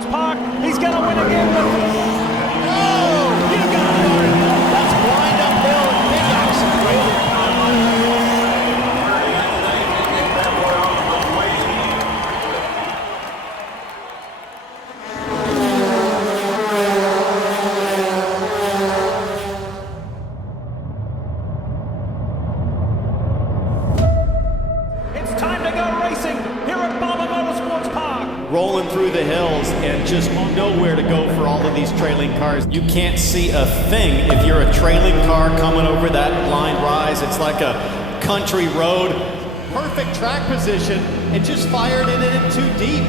Motorsports Park. He's going to win again. Oh, you got it. That's blind uphill and big action right there. It's time to go racing here at Barber Motorsports Park. Rolling through the hills and just nowhere to go for all of these trailing cars. You can't see a thing if you're a trailing car coming over that blind rise. It's like a country road. Perfect track position and just fired it in too deep.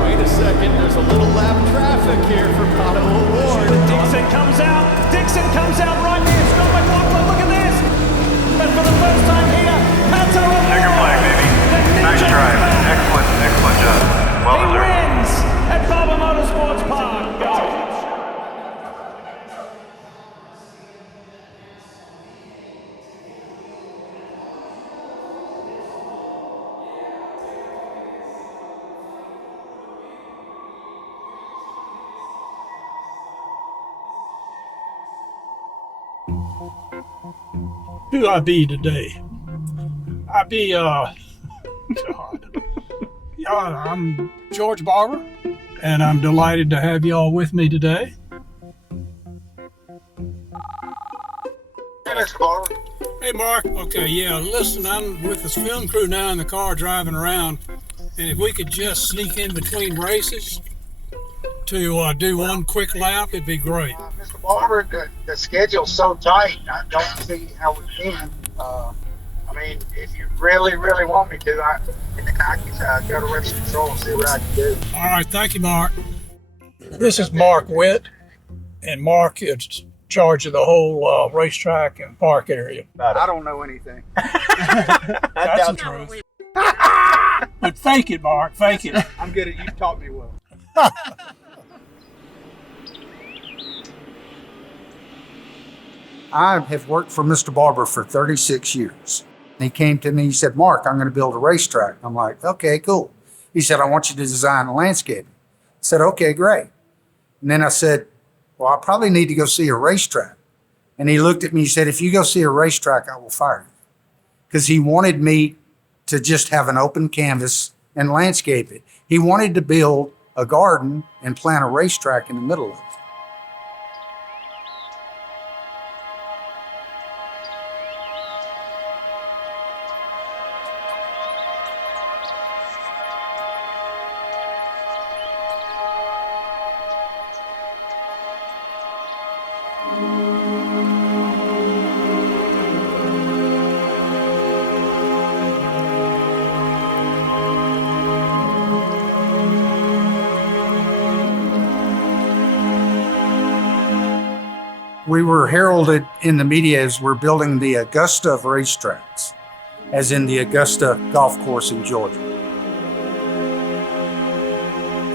Wait a second, there's a little lap traffic here for Pato O'Ward. Dixon comes out right near Scott McLaughlin. Look at this. But for the first time here, Pato O'Ward. Checkered flag, baby. Nice drive. Excellent job. Well he deserved. wins at Barber Motorsports Park. Who I be today? I be, God. Yeah, I'm George Barber, and I'm delighted to have y'all with me today. Hey, Mr. Barber. Hey, Mark. Okay, yeah, listen, I'm with this film crew now in the car driving around, and if we could just sneak in between races to do one quick lap, it'd be great. Mr. Barber, the schedule's so tight, I don't see how we can. I mean, if you really, really want me to, I can go to race control and see what I can do. All right, thank you, Mark. This is Mark Witt, and Mark is in charge of the whole racetrack and park area. I don't know anything. That's the truth. But fake it, Mark, fake it. I'm good at you taught me well. I have worked for Mr. Barber for 36 years. He came to me, he said, Mark, I'm going to build a racetrack. I'm like, okay, cool. He said, I want you to design the landscape. I said, okay, great. And then I said, well, I probably need to go see a racetrack. And he looked at me, he said, if you go see a racetrack, I will fire you. Because he wanted me to just have an open canvas and landscape it. He wanted to build a garden and plant a racetrack in the middle of it. We were heralded in the media as we're building the Augusta of racetracks, as in the Augusta golf course in Georgia.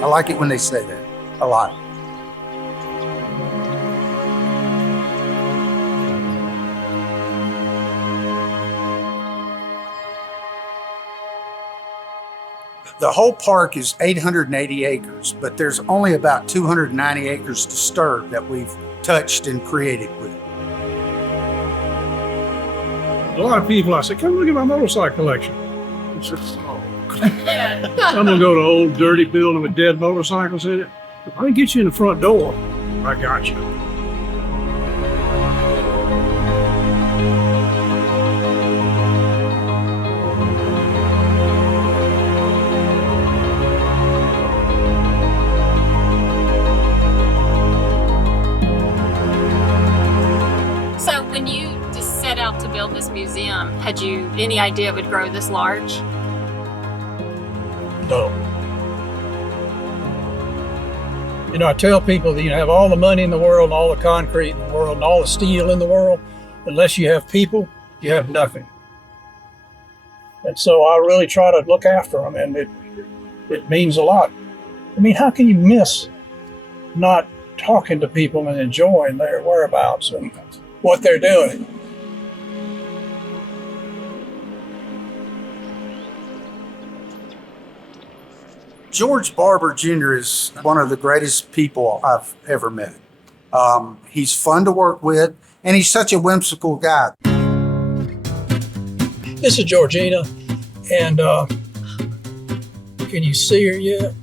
I like it when they say that, a lot. The whole park is 880 acres, but there's only about 290 acres disturbed that we've touched and created with. A lot of people, I say, come look at my motorcycle collection. It's just, oh. I'm gonna go to an old dirty building with dead motorcycles in it. If I can get you in the front door, I got you. When you just set out to build this museum, had you any idea it would grow this large? No. You know, I tell people that you have all the money in the world, and all the concrete in the world, and all the steel in the world. Unless you have people, you have nothing. And so I really try to look after them, and it means a lot. I mean, how can you miss not talking to people and enjoying their whereabouts and what they're doing? George Barber Jr. is one of the greatest people I've ever met. He's fun to work with, and he's such a whimsical guy. This is Georgina, and can you see her yet?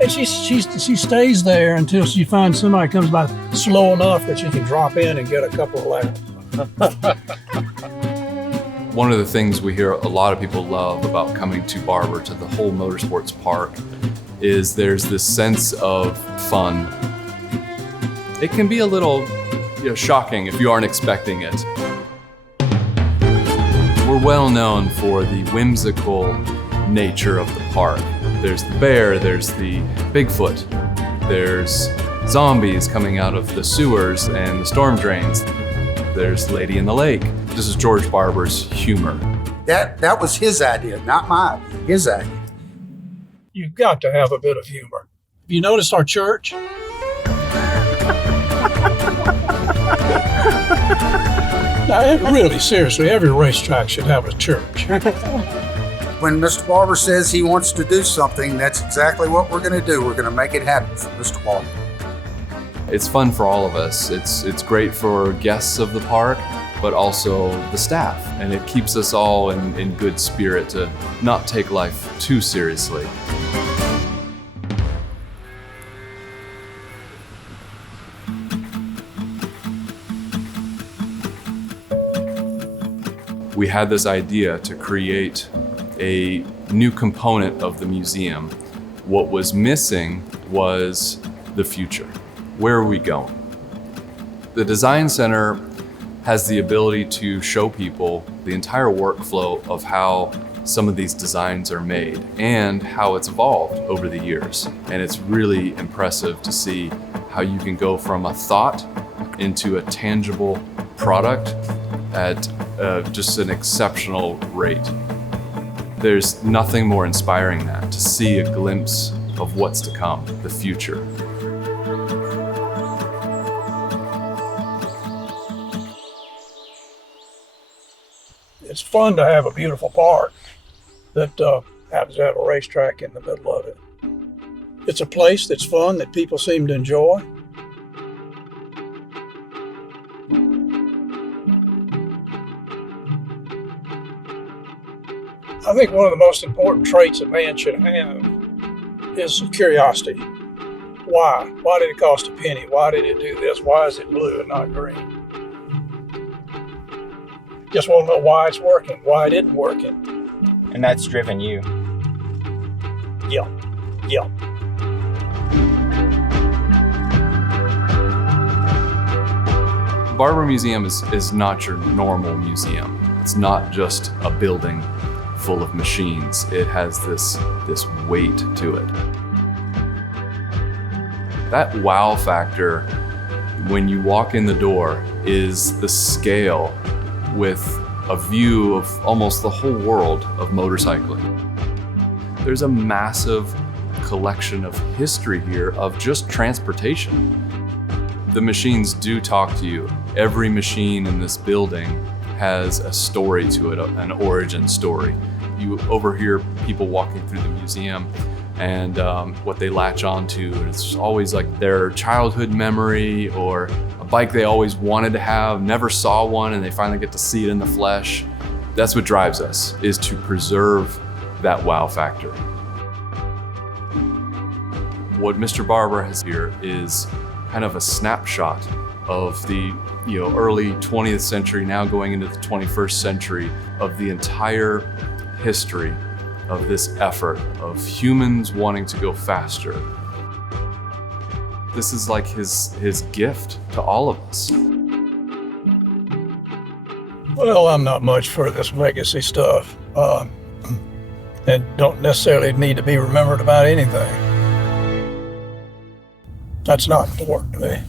And she stays there until she finds somebody comes by slow enough that she can drop in and get a couple of laps. One of the things we hear a lot of people love about coming to Barber, to the whole motorsports park, is there's this sense of fun. It can be a little shocking if you aren't expecting it. We're well known for the whimsical nature of the park. There's the bear, there's the Bigfoot, there's zombies coming out of the sewers and the storm drains. There's Lady in the Lake. This is George Barber's humor. That was his idea, not mine. His idea. You've got to have a bit of humor. Have you noticed our church? Now, really, seriously, every racetrack should have a church. When Mr. Barber says he wants to do something, that's exactly what we're going to do. We're going to make it happen for Mr. Barber. It's fun for all of us. It's great for guests of the park, but also the staff. And it keeps us all in good spirit to not take life too seriously. We had this idea to create a new component of the museum. What was missing was the future. Where are we going? The Design Center has the ability to show people the entire workflow of how some of these designs are made and how it's evolved over the years. And it's really impressive to see how you can go from a thought into a tangible product at just an exceptional rate. There's nothing more inspiring than to see a glimpse of what's to come, the future. It's fun to have a beautiful park that happens to have a racetrack in the middle of it. It's a place that's fun that people seem to enjoy. I think one of the most important traits a man should have is curiosity. Why? Why did it cost a penny? Why did it do this? Why is it blue and not green? Just want to know why it's working, why it isn't working. And that's driven you. Yeah. Barber Museum is not your normal museum. It's not just a building full of machines. It has this weight to it. That wow factor when you walk in the door is the scale with a view of almost the whole world of motorcycling. There's a massive collection of history here of just transportation. The machines do talk to you. Every machine in this building has a story to it, an origin story. You overhear people walking through the museum and what they latch onto. It's always like their childhood memory or a bike they always wanted to have, never saw one, and they finally get to see it in the flesh. That's what drives us, is to preserve that wow factor. What Mr. Barber has here is kind of a snapshot of the early 20th century, now going into the 21st century, of the entire history of this effort of humans wanting to go faster. This is like his gift to all of us. Well, I'm not much for this legacy stuff. And don't necessarily need to be remembered about anything. That's not important to me.